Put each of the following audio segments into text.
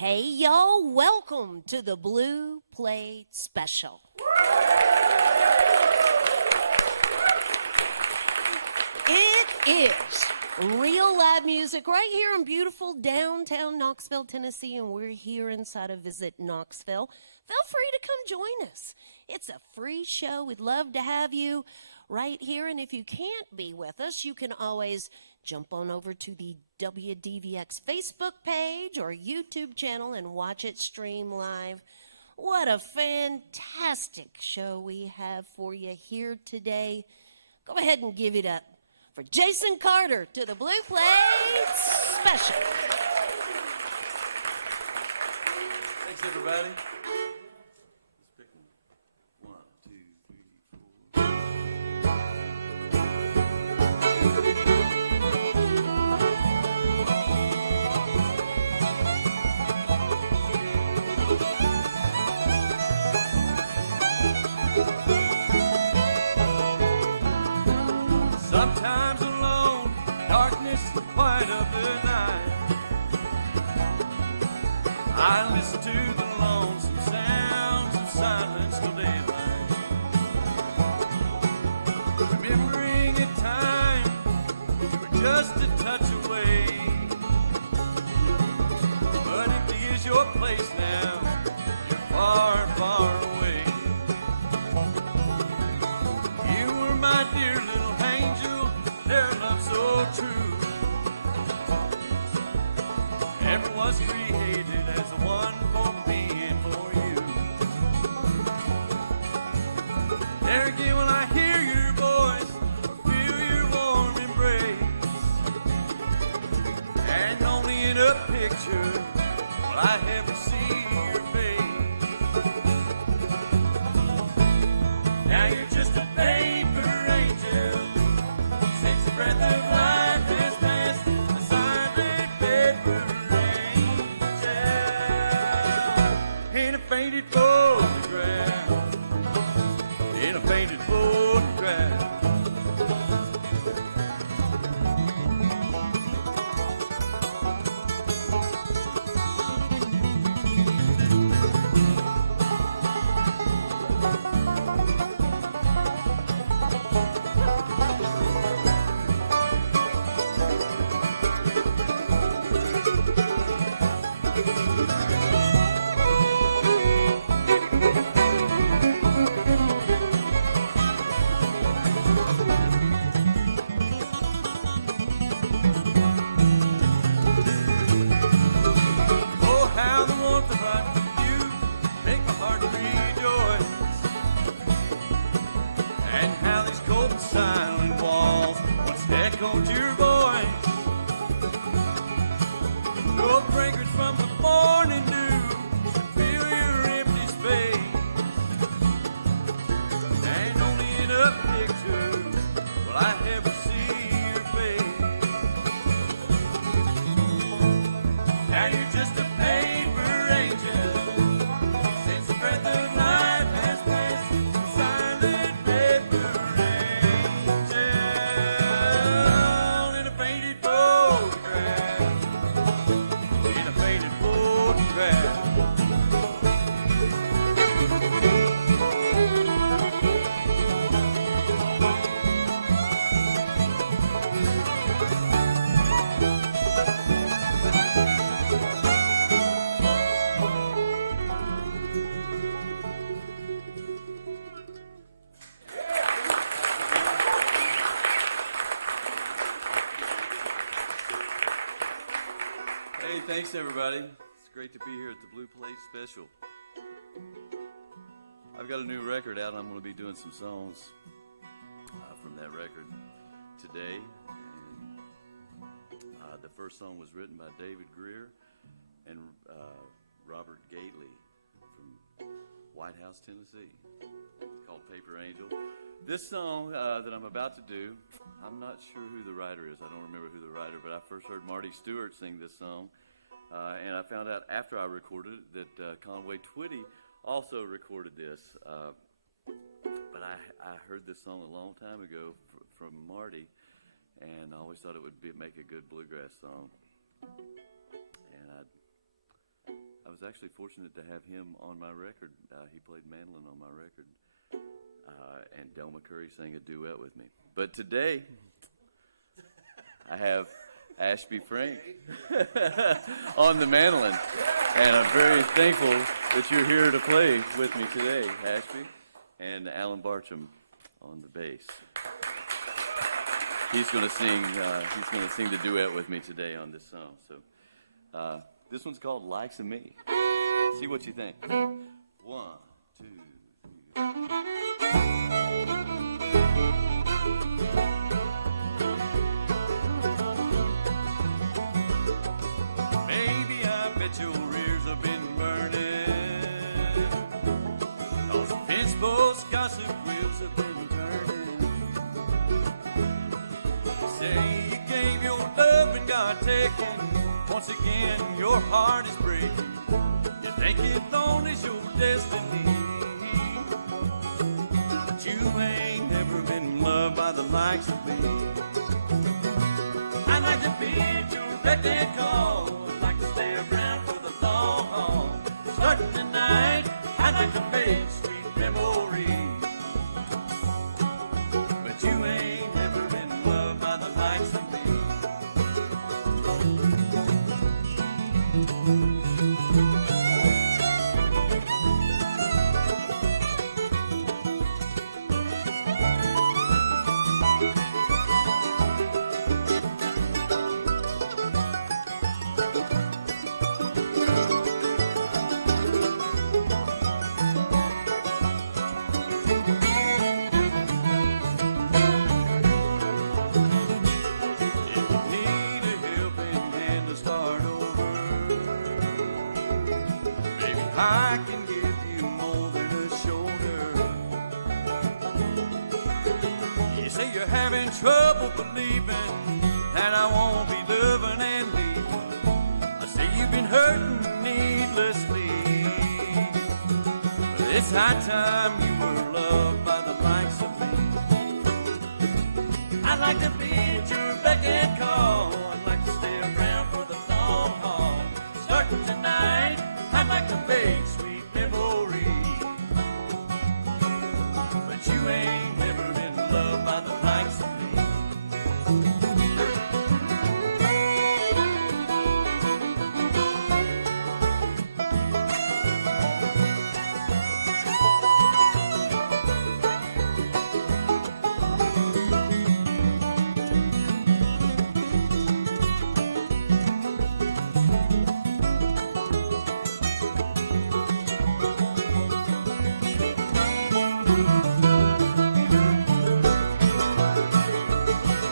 Hey, y'all, welcome to the Blue Plate Special. It is real live music right here in beautiful downtown Knoxville, Tennessee, and we're here inside of Visit Knoxville. Feel free to come join us. It's a free show. We'd love to have you right here, and if you can't be with us, you can always jump on over to the WDVX Facebook page or YouTube channel and watch it stream live. What a fantastic show we have for you here today. Go ahead and give it up for Jason Carter to the Blue Plate Special. Thanks, everybody. Sometimes alone, darkness is quiet of the night. I listen to the lonesome sounds of silence till daylight. Remembering a time you were just a touch away. But empty is your place now, you're far, far away. You were my dear little angel, their love so true. Everyone's created as the one for me and for you. There again when I hear your voice or feel your warm embrace, and only in a picture will I ever see your face. Now you're just a paper angel, since the breath of life has passed, a silent paper angel in a faded photograph, in a faded photograph. Oh, how the warmth of life with you make my heart rejoice, and how these cold and silent walls once echoed your voice. No fragrance from the morning dew should fill your empty space, and only in a picture will I ever see your face. Now you're just a paper angel, since the breath of life has passed, a silent paper angel in a faded photograph, in a faded photograph. Hey, thanks everybody. It's great to be here at the Blue Plate Special. I've got a new record out. I'm going to be doing some songs from that record today. And the first song was written by David Greer and Robert Gately from White House, Tennessee. It's called Paper Angel. This song that I'm about to do, I'm not sure who the writer is. I don't remember who the writer, but I first heard Marty Stewart sing this song. And I found out after I recorded it that Conway Twitty also recorded this. But I heard this song a long time ago from Marty, and I always thought it would make a good bluegrass song. And I was actually fortunate to have him on my record. He played mandolin on my record. And Del McCurry sang a duet with me. But today, I have Ashby Frank on the mandolin. And I'm very thankful that you're here to play with me today, Ashby. And Alan Bartram on the bass. He's going to sing the duet with me today on this song. So this one's called Likes of Me. See what you think. 1, 2, 3. Baby, I bet your ears have been burning. Those pinch post gossip wheels have been turning. Say you gave your love and got taken. Once again, your heart is breaking. You think it alone is your destiny. But you ain't never been loved by the likes of me. I'd like to be at your beck and call. I'd like to stay around for the long haul. Starting tonight, I'd like to make sweet memories. But you ain't never been loved by the likes of me. I can give you more than a shoulder. You say you're having trouble believing that I won't be loving and leaving. I say you've been hurting needlessly. But it's high time you were loved by the likes of me. I'd like to be at your beck and call. I'd like to stay around for the long haul. Starting tonight, I'd like to make sweet memories. But you ain't never been loved by the likes of me.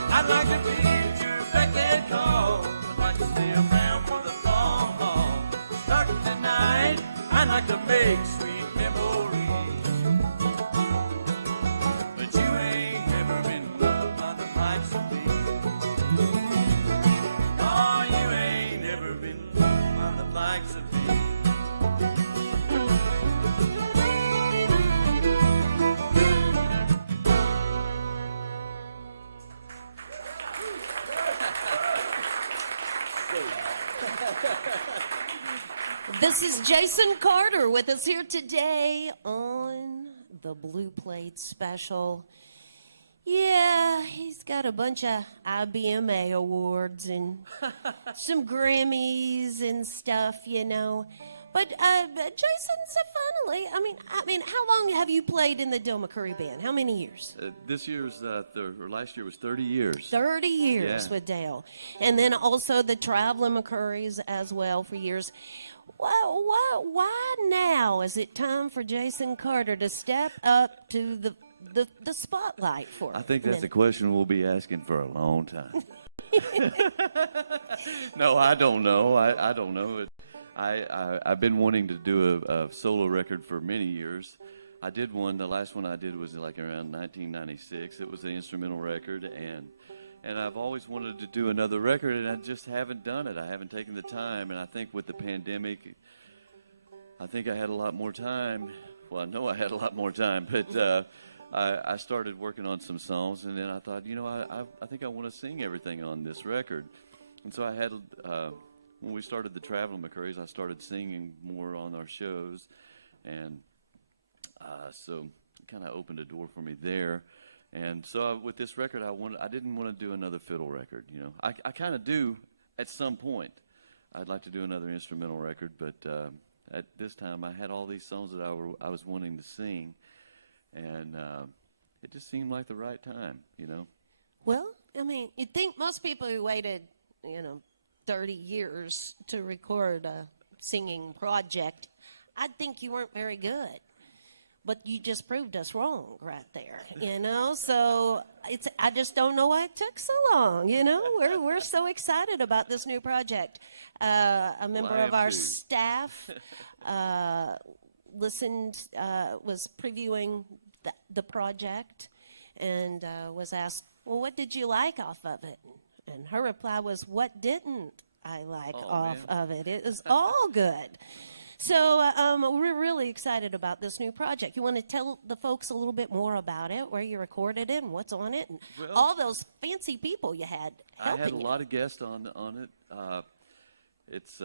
I'd like to be at your beck and call. I'd like to stay around for the long haul. Starting tonight, I'd like to make sweet memories. But you ain't never been loved by the likes of me. Oh, you ain't never been loved by the likes of me. This is Jason Carter with us here today on the Blue Plate Special. Yeah, he's got a bunch of IBMA awards and some Grammys and stuff, you know. But Jason, so finally, I mean, how long have you played in the Del McCurry Band? How many years? This year's, or last year was 30 years. 30 years Yeah. with Dale. And then also the Traveling McCurrys as well for years. Why now is it time for Jason Carter to step up to the spotlight for I think that's a question we'll be asking for a long time. No, I don't know. I don't know. I've been wanting to do a solo record for many years. I did one. The last one I did was like around 1996. It was an instrumental record, and I've always wanted to do another record, and I just haven't done it. I haven't taken the time, and I think with the pandemic, I think I had a lot more time. Well, I know I had a lot more time, but I started working on some songs, and then I thought, I think I want to sing everything on this record. And so I had when we started the Traveling McCurries, I started singing more on our shows, and so it kind of opened a door for me there. And so with this record, I didn't want to do another fiddle record. You know, I kind of do at some point. I'd like to do another instrumental record, but at this time I had all these songs that I was wanting to sing, and it just seemed like the right time, you know. Well, I mean, you'd think most people who waited, 30 years to record a singing project, I'd think you weren't very good. But you just proved us wrong right there, So I just don't know why it took so long, We're so excited about this new project. A member of our staff was previewing the project and was asked, well, what did you like off of it? And her reply was, what didn't I like of it? It was all good. So we're really excited about this new project. You want to tell the folks a little bit more about it, where you recorded it and what's on it, and all those fancy people you had helping I had a lot of guests on it. It's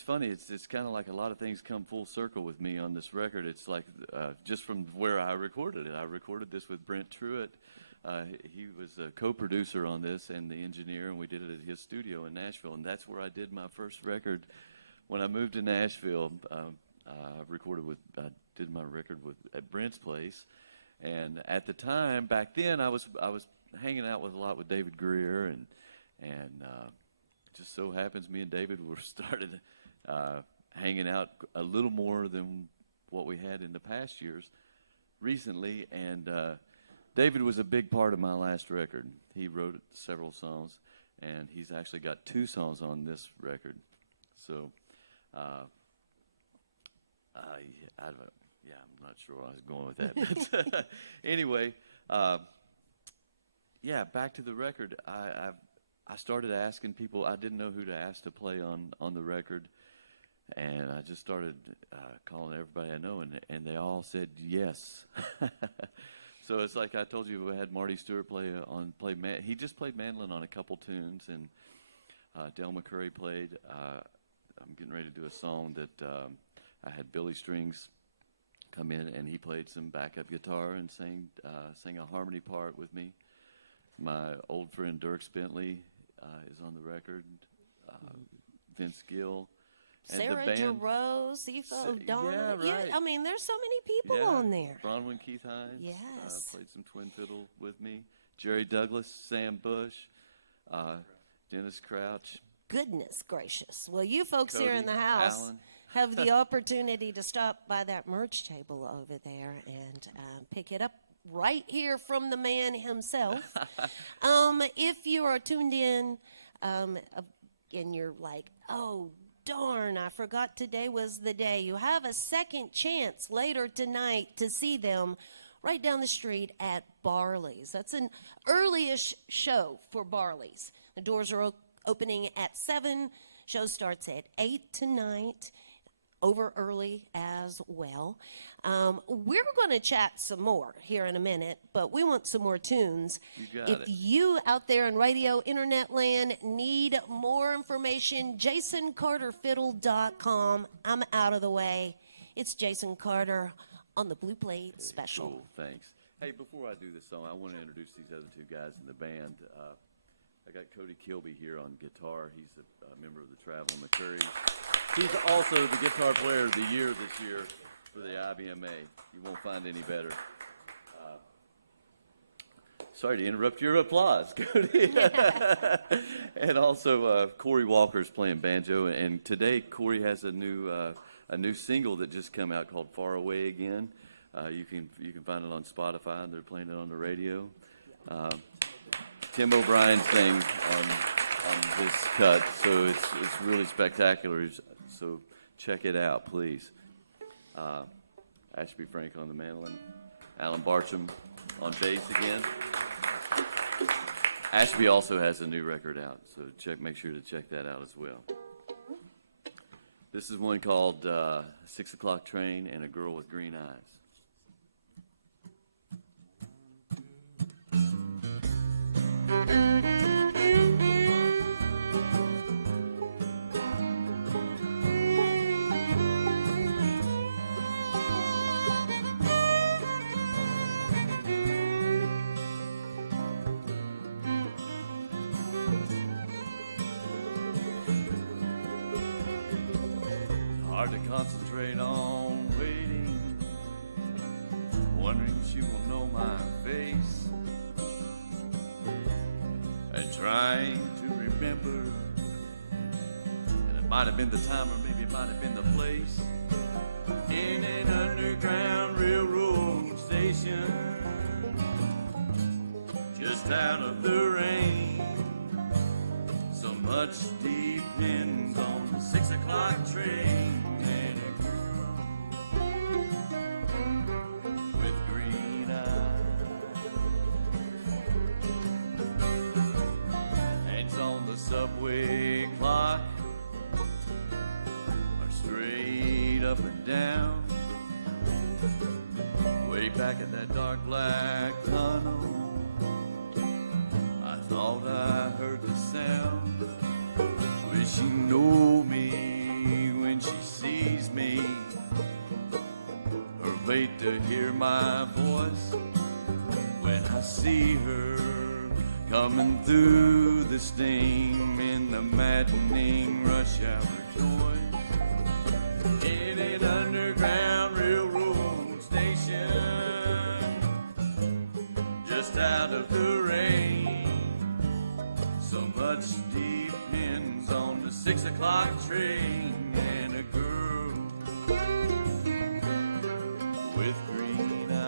funny. It's kind of like a lot of things come full circle with me on this record. It's like just from where I recorded it. I recorded this with Brent Truitt. He was a co-producer on this and the engineer, and we did it at his studio in Nashville. And that's where I did my first record. When I moved to Nashville, I did my record at Brent's place. And at the time, back then, I was hanging out a lot with David Greer, and just so happens me and David were started hanging out a little more than what we had in the past years recently. And David was a big part of my last record. He wrote several songs, and he's actually got 2 songs on this record. So, I'm not sure where I was going with that. But anyway, back to the record. I started asking people. I didn't know who to ask to play on the record, and I just started calling everybody I know, and they all said yes. So it's like I told you, we had Marty Stewart he just played mandolin on a couple tunes, and Del McCurry played. I'm getting ready to do a song that I had Billy Strings come in, and he played some backup guitar and sang a harmony part with me. My old friend Dirk Bentley is on the record. Vince Gill. Sarah Jarreau, Sifa O'Donnell. Yeah, right. I mean, there's so many people on there. Bronwyn Keith Hines. Yes. Played some twin fiddle with me. Jerry Douglas, Sam Bush, Dennis Crouch. Goodness gracious. Well, you folks Cody, here in the house Alan. have the opportunity to stop by that merch table over there and pick it up right here from the man himself. If you are tuned in and you're like, oh, darn, I forgot today was the day, you have a second chance later tonight to see them right down the street at Barley's. That's an early-ish show for Barley's. The doors are opening at 7. Show starts at 8 tonight, over early as well. We're going to chat some more here in a minute, but we want some more tunes. If you out there in radio internet land need more information, jasoncarterfiddle.com. I'm out of the way. It's Jason Carter on the Blue Plate Special. Cool, thanks. Hey, before I do this song, I want to introduce these other 2 guys in the band. I got Cody Kilby here on guitar. He's a member of the Traveling McCurries. He's also the guitar player of the year this year for the IBMA. You won't find any better. Sorry to interrupt your applause, Cody. And also, Cory Walker's playing banjo. And today, Cory has a new single that just came out called "Far Away Again." You can find it on Spotify, and they're playing it on the radio. Tim O'Brien sang on this cut, so it's really spectacular. So check it out, please. Ashby Frank on the mandolin, Alan Bartram on bass again. Ashby also has a new record out, so make sure to check that out as well. This is one called 6 O'Clock Train and a Girl with Green Eyes. concentrate on waiting, wondering she will know my face, and trying to remember. And it might have been the time, or maybe it might have been the place, in an underground railroad station, just out of the rain. So much depends on the 6 o'clock train and a girl with green eyes. Hands on the subway clock are straight up and down. Way back in that dark black tunnel, I thought I heard the sound. Will she know me when she sees me, or wait to hear my voice when I see her coming through the steam in the maddening rush hour noise, in an underground railroad station, just out of the rain. So much depends on the 6 o'clock train and a girl with green eyes.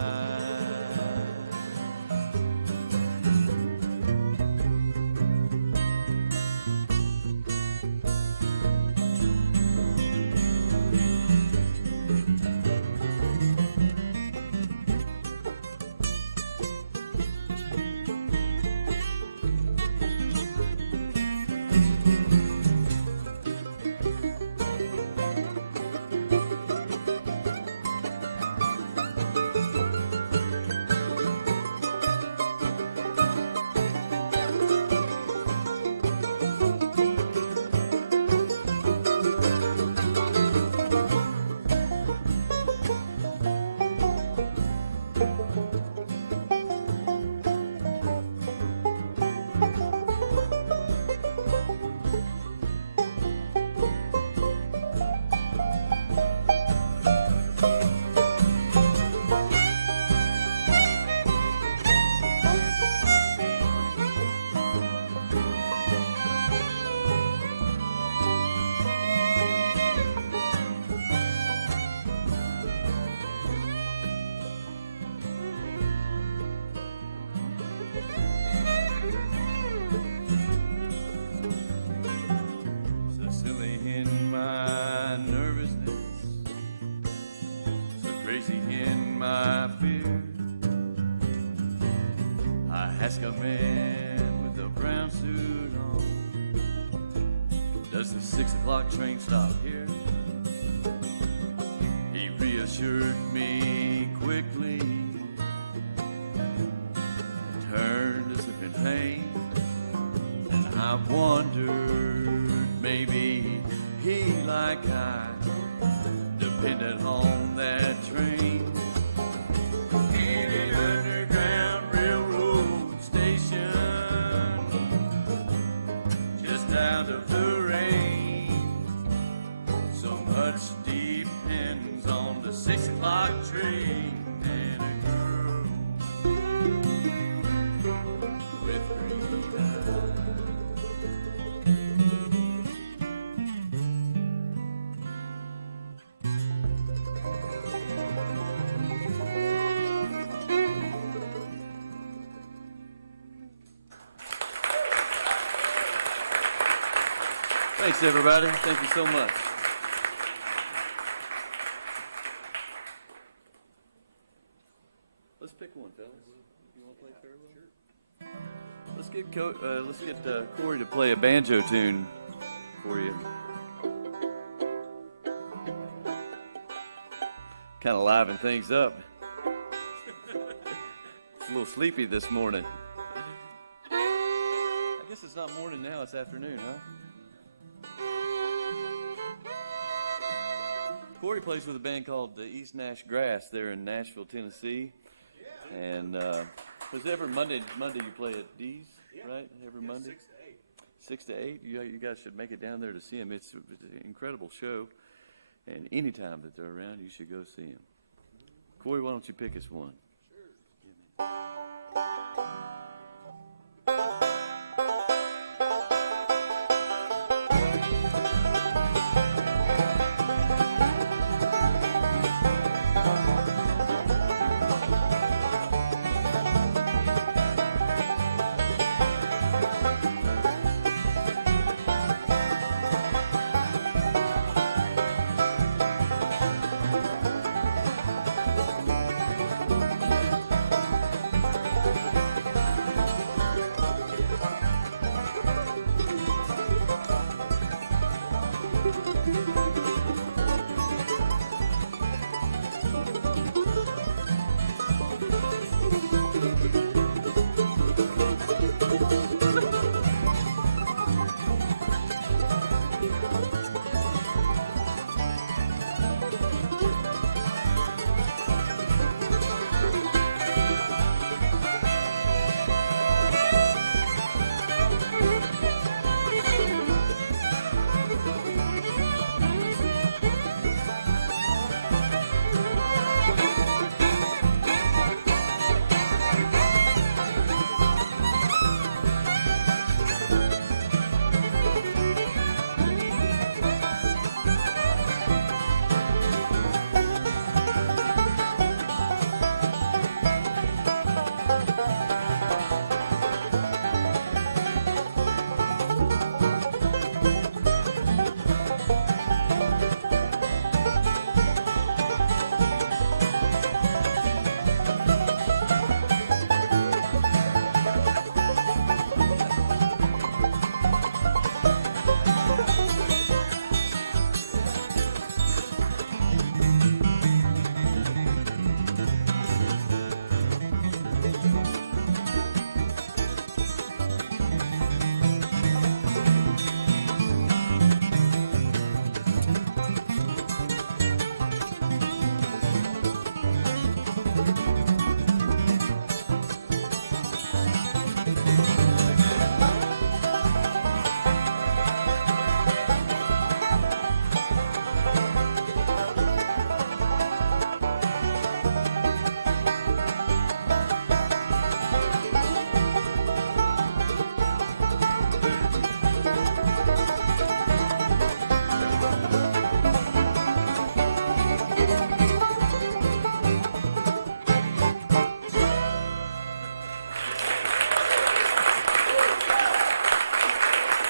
Ask a man with a brown suit on, does the 6 o'clock train stop here? He reassured me quickly, turned as if in pain, and I wondered maybe he, like I, depended on that train. In an underground railroad station, just out of the rain. So much depends on the 6 o'clock train and a girl with green eyes. Thanks, everybody. Thank you so much. Let's pick one, fellas. You want to play farewell? Let's get Cory to play a banjo tune for you. Kind of liven things up. It's a little sleepy this morning. I guess it's not morning now, it's afternoon, huh? Cory plays with a band called the East Nash Grass there in Nashville, Tennessee. And was every Monday you play at D's, right? Every Monday? 6 to 8. 6 to 8. You guys should make it down there to see him. It's an incredible show. And anytime that they're around, you should go see them. Cory, why don't you pick us one?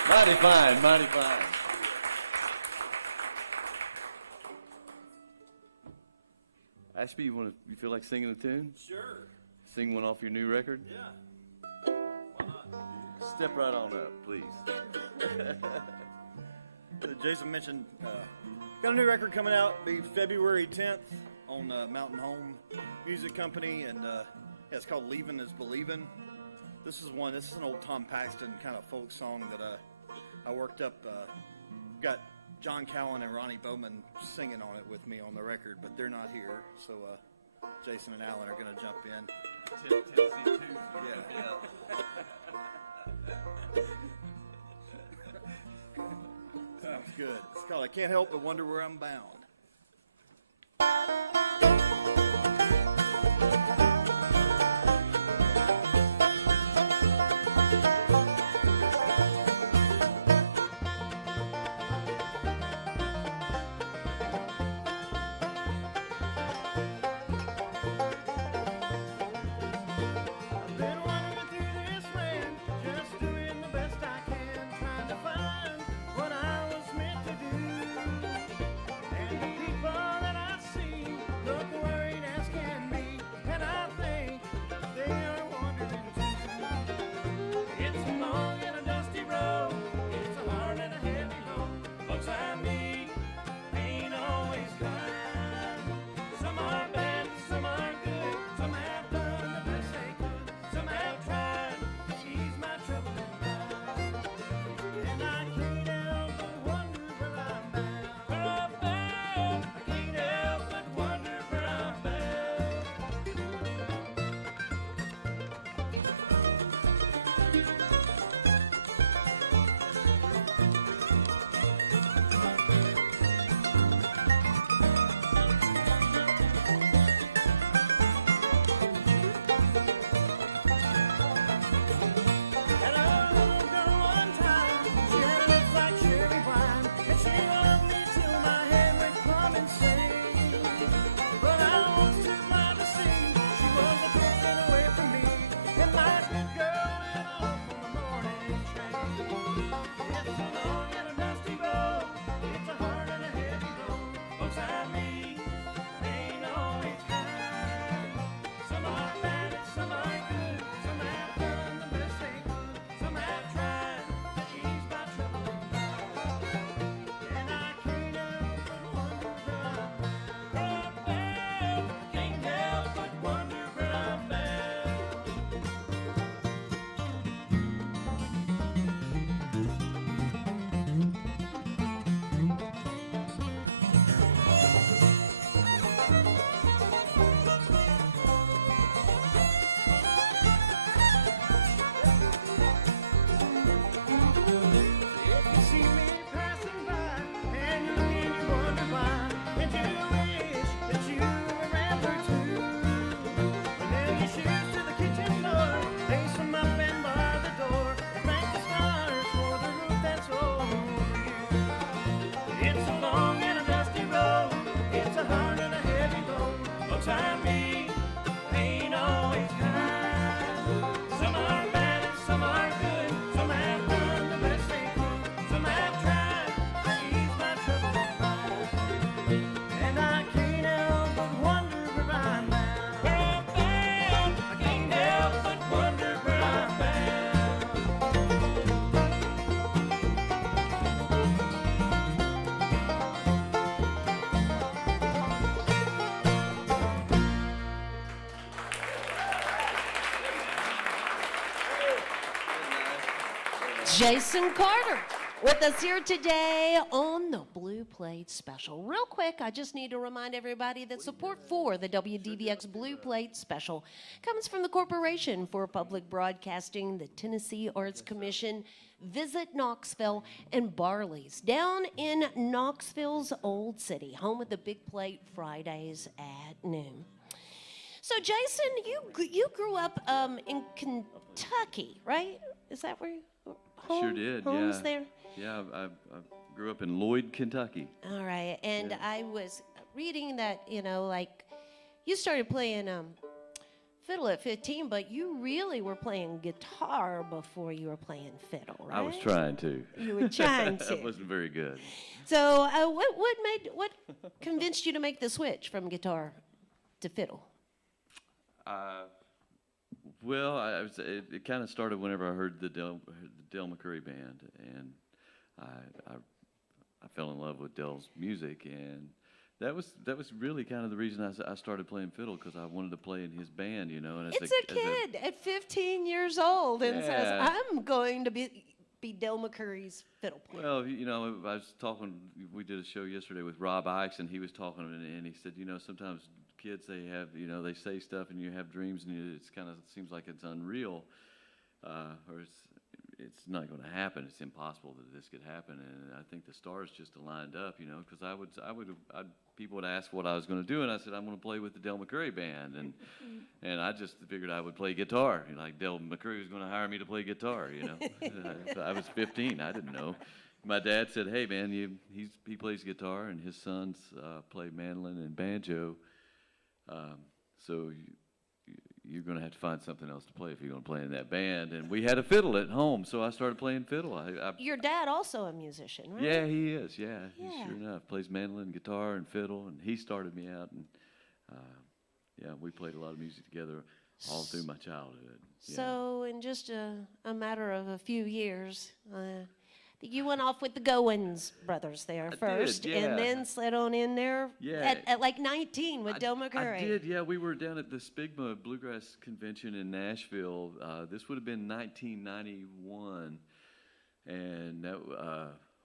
Mighty fine, mighty fine. Ashby, you feel like singing a tune? Sure. Sing one off your new record? Yeah. Why not? Step right on up, please. Jason mentioned, got a new record coming out, be February 10th on Mountain Home Music Company, and yeah, it's called Leavin' is Believin'. This is an old Tom Paxton kind of folk song that I worked up. Got John Cowan and Ronnie Bowman singing on it with me on the record, but they're not here, so Jason and Alan are going to jump in. Tennessee too. Yeah. Sounds good. It's called I Can't Help But Wonder Where I'm Bound. And Jason Carter with us here today on the Blue Plate Special. Real quick, I just need to remind everybody that support for the WDVX Blue Plate Special comes from the Corporation for Public Broadcasting, the Tennessee Arts Commission, Visit Knoxville, and Barley's down in Knoxville's Old City, home of the Big Plate Fridays at noon. So, Jason, you grew up in Kentucky, right? Is that where you Sure did, home's yeah. there? Yeah, I grew up in Lloyd, Kentucky. All right, and Yeah. I was reading that, like, you started playing fiddle at 15, but you really were playing guitar before you were playing fiddle, right? I was trying to. You were trying to. I wasn't very good. So, what convinced you to make the switch from guitar to fiddle? Well, it kind of started whenever I heard the Del McCoury band, and I fell in love with Del's music, and that was really kind of the reason I started playing fiddle, because I wanted to play in his band, And It's a kid at 15 years old and says, "I'm going to be Del McCoury's fiddle player." Well, I was talking. We did a show yesterday with Rob Ickes, and he was talking, and he said, sometimes kids, they have, they say stuff, and you have dreams, and it's kind of seems like it's unreal, or it's not going to happen. It's impossible that this could happen, and I think the stars just aligned up, because people would ask what I was going to do, and I said I'm going to play with the Del McCoury band, and I just figured I would play guitar, like Del McCoury was going to hire me to play guitar, I was 15, I didn't know. My dad said, "Hey man, he plays guitar, and his sons play mandolin and banjo. So you're going to have to find something else to play if you're going to play in that band." And we had a fiddle at home, so I started playing fiddle. Your dad also a musician, right? Yeah, he is. Yeah, Yeah. He sure enough plays mandolin, guitar, and fiddle. And he started me out, and we played a lot of music together all through my childhood. Yeah. So in just a matter of a few years, you went off with the Goins brothers there first, did, yeah. and then slid on in there at like 19 with Del McCoury. I did, yeah. We were down at the Spigma Bluegrass Convention in Nashville. This would have been 1991, and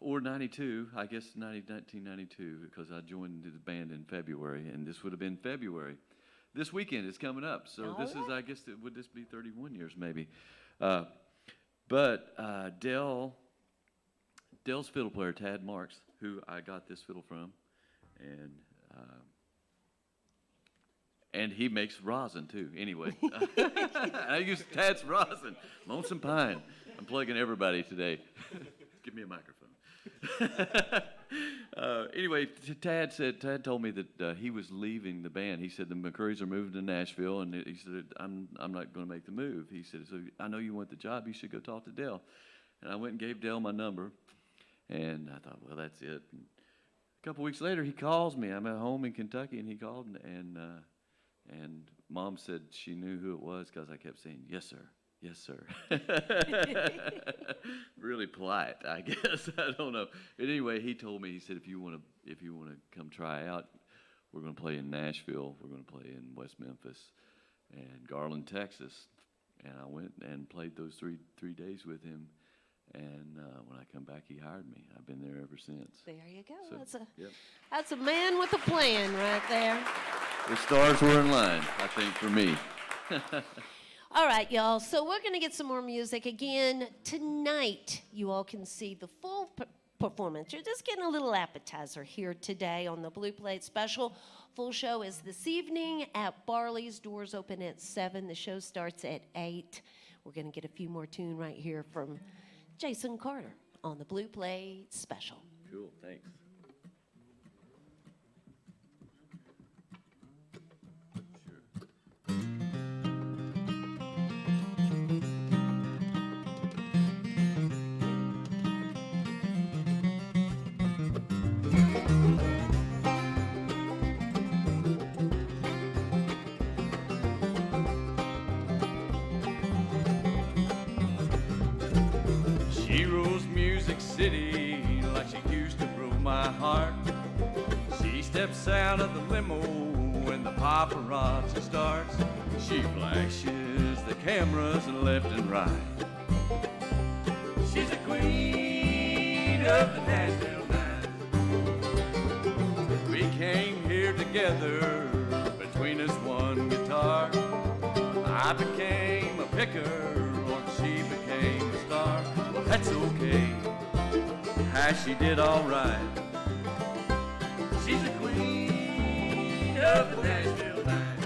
or 92, I guess 1992, because I joined the band in February, and this would have been February. This weekend is coming up, so this is, I guess, would this be 31 years maybe? But Del's fiddle player, Tad Marks, who I got this fiddle from, and he makes rosin too. Anyway, I use Tad's rosin. Lonesome Pine. I'm plugging everybody today. Give me a microphone. Anyway, Tad told me that he was leaving the band. He said the McCourys are moving to Nashville, and he said I'm not going to make the move. He said, "So I know you want the job. You should go talk to Del." And I went and gave Del my number. And I thought, well, that's it. And a couple weeks later, he calls me. I'm at home in Kentucky, and he called, and Mom said she knew who it was because I kept saying, "Yes, sir. Yes, sir." Really polite, I guess. I don't know. But anyway, he told me. He said, if you want to come try out, we're going to play in Nashville. We're going to play in West Memphis and Garland, Texas. And I went and played those three days with him. And when I come back, he hired me. I've been there ever since. There you go. So, That's a man with a plan right there. The stars were in line, I think, for me. All right, y'all. So we're going to get some more music. Again, tonight, you all can see the full performance. You're just getting a little appetizer here today on the Blue Plate Special. Full show is this evening at Barley's. Doors open at 7. The show starts at 8. We're going to get a few more tunes right here from Jason Carter on the Blue Plate Special. Cool, thanks. She rules Music City like she used to rule my heart. She steps out of the limo when the paparazzi starts. She flashes the cameras left and right. She's a of the Nashville Nine. We came here together, between us one guitar. I became a picker, or she became a star. Well, that's okay, she did all right. She's the queen of the Nashville Nine.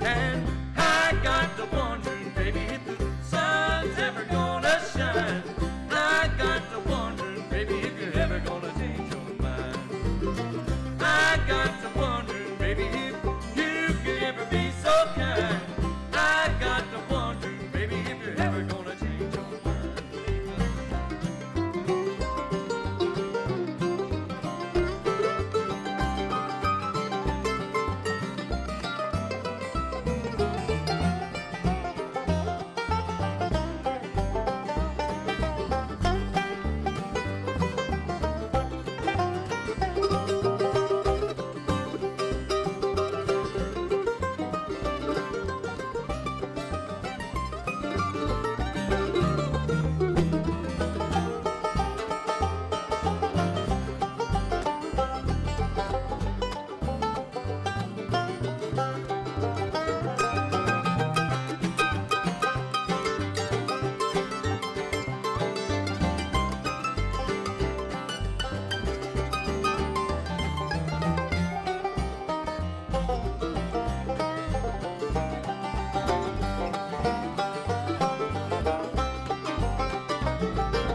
And I got to wondering, baby, if the sun's ever gonna shine. I got to wondering, baby, if you're ever gonna change your mind. I got to wondering, baby, if you could ever be so kind. I got to wondering, baby, if you're ever gonna change your mind.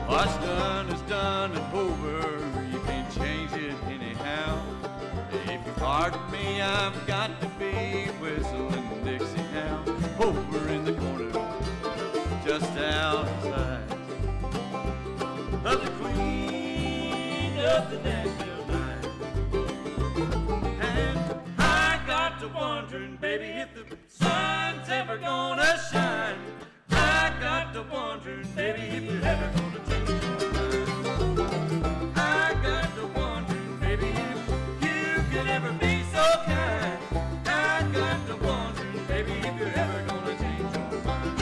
What's done is done and over. You can't change it anyhow. If you pardon me, I've got to be whistling Dixie now. Over in the corner, just outside of the queen of the Nashville Nine. And I got to wondering, baby, if the sun's ever gonna shine. I got to wondering, baby, if you're ever gonna change your mind. I got to wondering, baby, if you could ever be so kind. I got to wondering, baby, if you're ever gonna change your mind.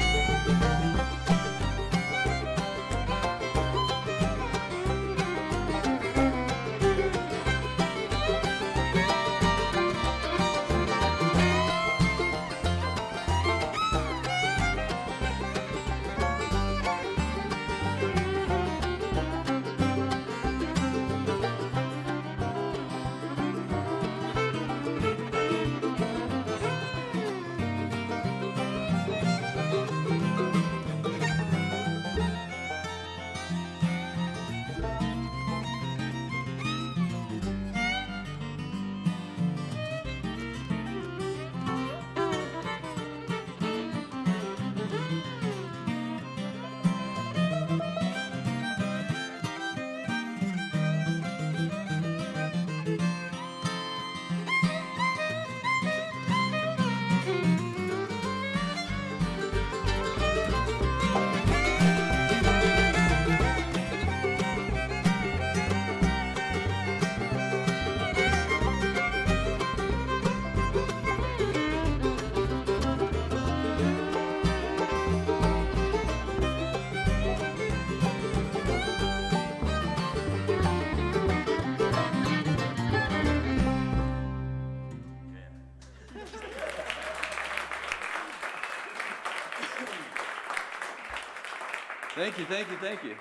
Thank you, thank you, thank you.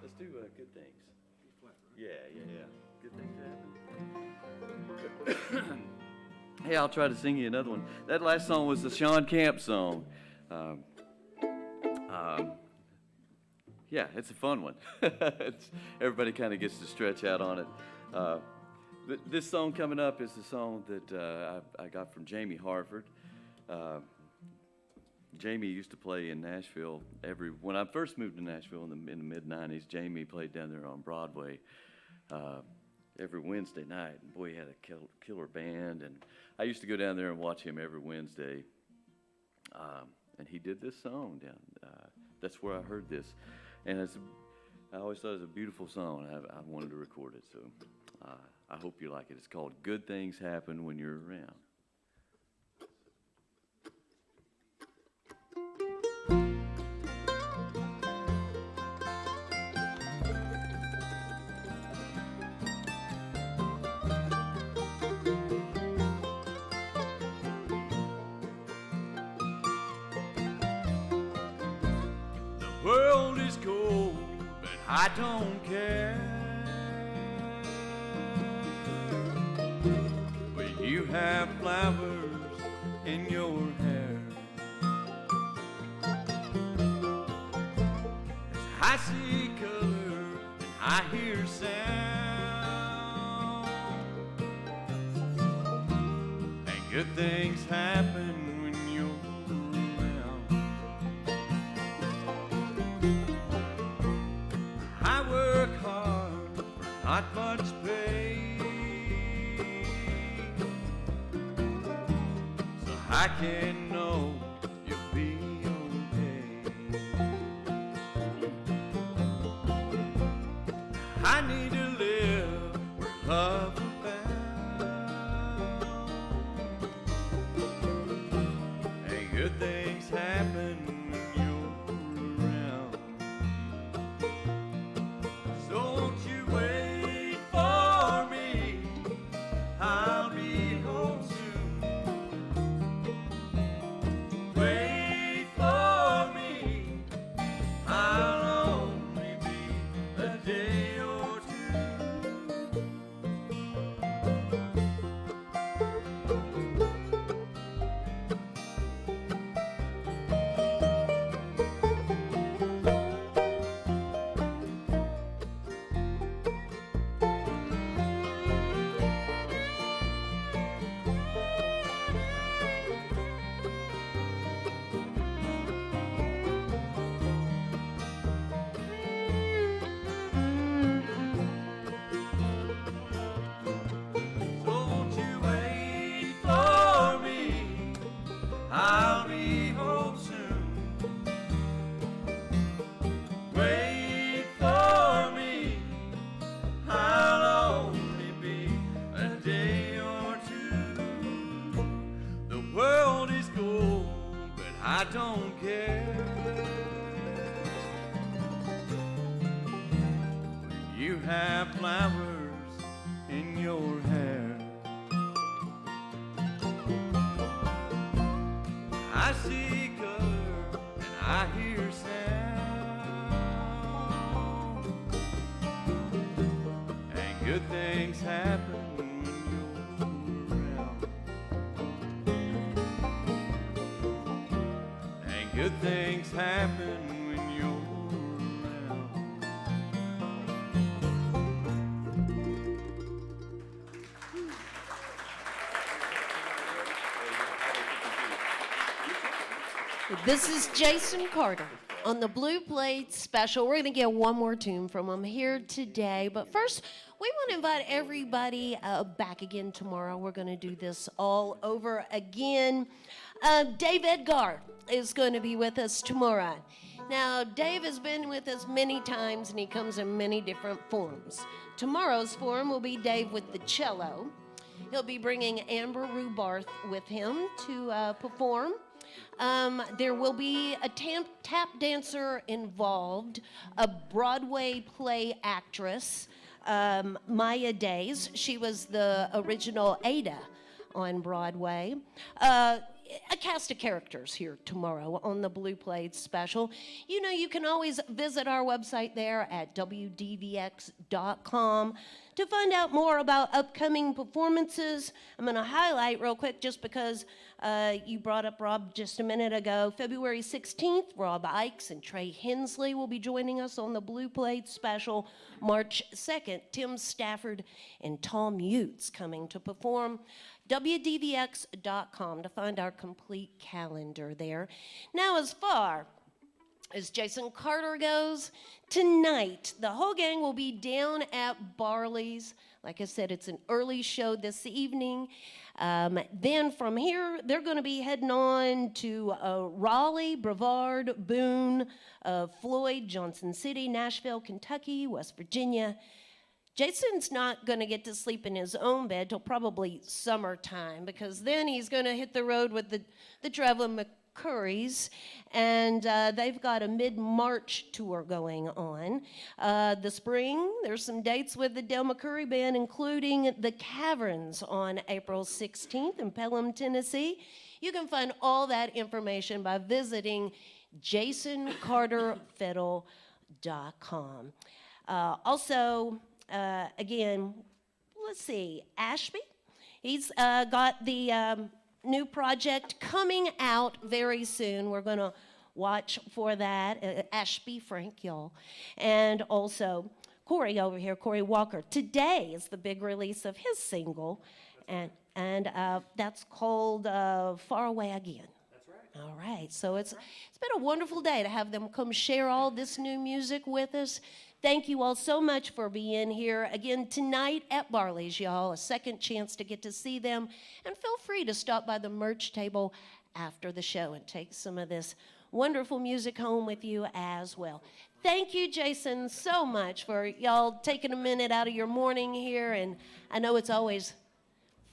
Let's do good things. Yeah. Good things happen. Hey, I'll try to sing you another one. That last song was the Sean Camp song. Yeah, it's a fun one. Everybody kind of gets to stretch out on it. This song coming up is a song that I got from Jamie Harford. Jamie used to play in Nashville when I first moved to Nashville in the mid-'90s. Jamie played down there on Broadway every Wednesday night. And boy, he had a killer band. And I used to go down there and watch him every Wednesday. And he did this song down. That's where I heard this. And I always thought it was a beautiful song. I wanted to record it, so I hope you like it. It's called Good Things Happen When You're Around. world is cold, but I don't care. When you have flowers in your hair, as I see color and I hear sound, and good things happen when you're around. I work hard for not much pay, so I can know you'll be okay. I need to live where love abounds, and good things happen when you're around. So won't you wait for me? I'll be home soon. Wait for me. I'll only be a day or two. So won't you wait for me? I'll be home soon. Wait for me. I'll only be a day or two. The world is gold, but I don't care. When you have flowers in your hair, I see color and I hear sound, and good things happen when you're around, and good things happen when you're around. This is Jason Carter on the Blue Plate Special. We're going to get one more tune from him here today. But first, we want to invite everybody back again tomorrow. We're going to do this all over again. Dave Edgar is going to be with us tomorrow. Now, Dave has been with us many times, and he comes in many different forms. Tomorrow's form will be Dave with the cello. He'll be bringing Amber Rubarth with him to perform. There will be a tap dancer involved, a Broadway play actress, Maya Days. She was the original Ada on Broadway. A cast of characters here tomorrow on the Blue Plate Special. You know, you can always visit our website there at WDVX.com to find out more about upcoming performances. I'm going to highlight real quick just because you brought up Rob just a minute ago. February 16th, Rob Ikes and Trey Hensley will be joining us on the Blue Plate Special. March 2nd, Tim Stafford and Tom Utes coming to perform. WDVX.com to find our complete calendar there. Now, as far as Jason Carter goes, tonight, the whole gang will be down at Barley's. Like I said, it's an early show this evening. Then from here, they're going to be heading on to Raleigh, Brevard, Boone, Floyd, Johnson City, Nashville, Kentucky, West Virginia. Jason's not going to get to sleep in his own bed till probably summertime, because then he's going to hit the road with the Traveling McCurries, and they've got a mid-March tour going on. The spring, there's some dates with the Del McCurry Band, including the Caverns on April 16th in Pelham, Tennessee. You can find all that information by visiting jasoncarterfiddle.com. Also, again, let's see, Ashby. He's got the new project coming out very soon. We're going to watch for that. Ashby Frank, y'all. And also, Cory over here, Cory Walker. Today is the big release of his single, and that's called Far Away Again. That's right. All right, so it's been a wonderful day to have them come share all this new music with us. Thank you all so much for being here. Again, tonight at Barley's, y'all, a second chance to get to see them. And feel free to stop by the merch table after the show and take some of this wonderful music home with you as well. Thank you, Jason, so much for y'all taking a minute out of your morning here. And I know it's always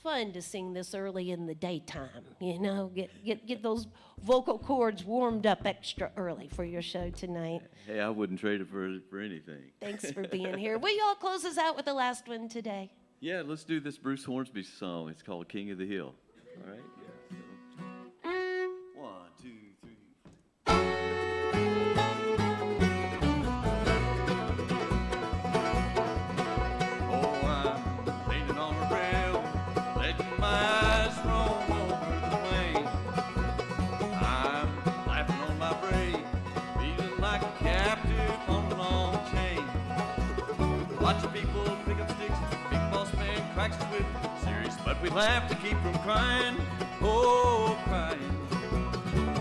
fun to sing this early in the daytime, you know, get those vocal cords warmed up extra early for your show tonight. Hey, I wouldn't trade it for anything. Thanks for being here. Will y'all close us out with the last one today? Yeah, let's do this Bruce Hornsby song. It's called King of the Hill. All right? Yeah. So. 1, 2, 3. Oh, I'm leaning on a rail, letting my eyes roam over the plain. I'm laughing on my braid, feeling like a captive on a long chain. Watching people pick up sticks, big boss man cracks his whip. Serious, but we laugh to keep from crying. Oh, crying.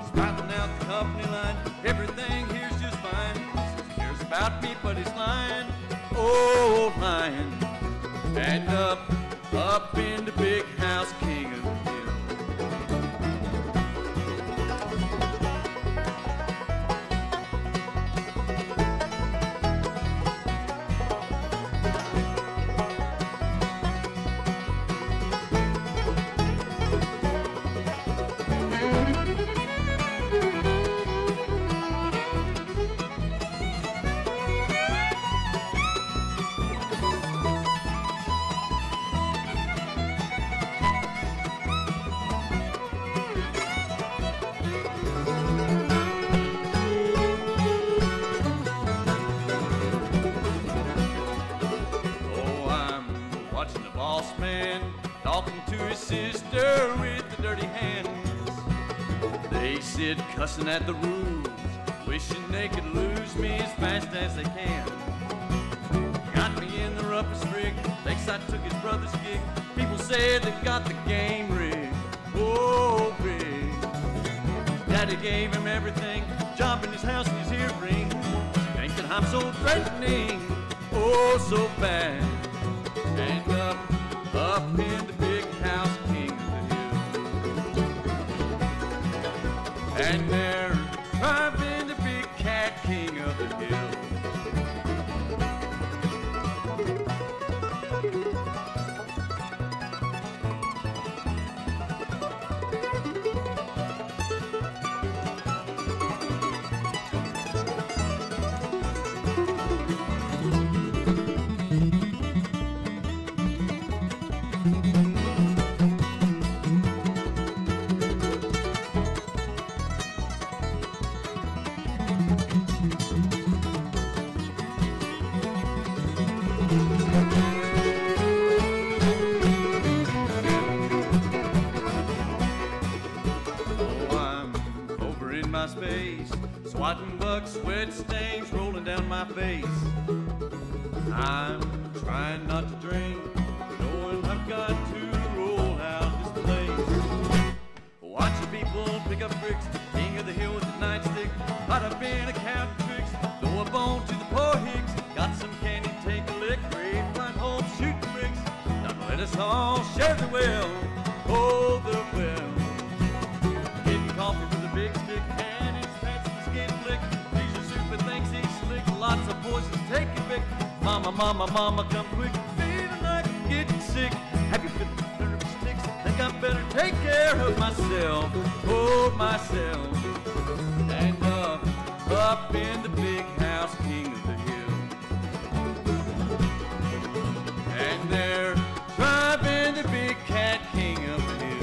Sprouting out the company line, everything here's just fine. Says he cares about me, but he's lying. Oh, lying. And up in the big house, king of the hill. Sister with the dirty hands. They sit cussing at the rules, wishing they could lose me as fast as they can. Got me in the roughest rig, Lakeside took his brother's gig. People say they got the game rigged, oh rigged. Daddy gave him everything, job in his house and his earring. Thinking I'm so threatening, oh so bad. And up in the big house, king of the hill. And there, driving the big cat, king of the hill. Space, swatting bucks, sweat stains rolling down my face. I'm trying not to drink, knowing I've got to roll out this place. Watching people pick up bricks, king of the hill with the nightstick. Might have been a count of tricks, throw a bone to the poor hicks. Got some candy, take a lick, grave, right home, shoot the bricks. Now let us all share the well, oh the well. Getting coffee with a big stick. Lots of boys to take it back. Mama, mama, mama, come quick. Feeling like I'm getting sick. Have you been nervous sticks? Think I better take care of myself. Oh, myself. And up in the big house, king of the hill. And there, driving the big cat, king of the hill.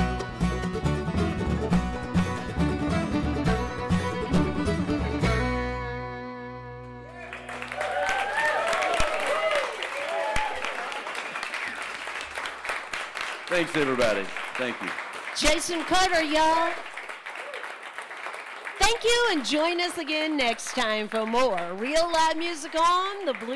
Thanks, everybody. Thank you. Jason Carter, y'all. Thank you, and join us again next time for more real live music on the Blue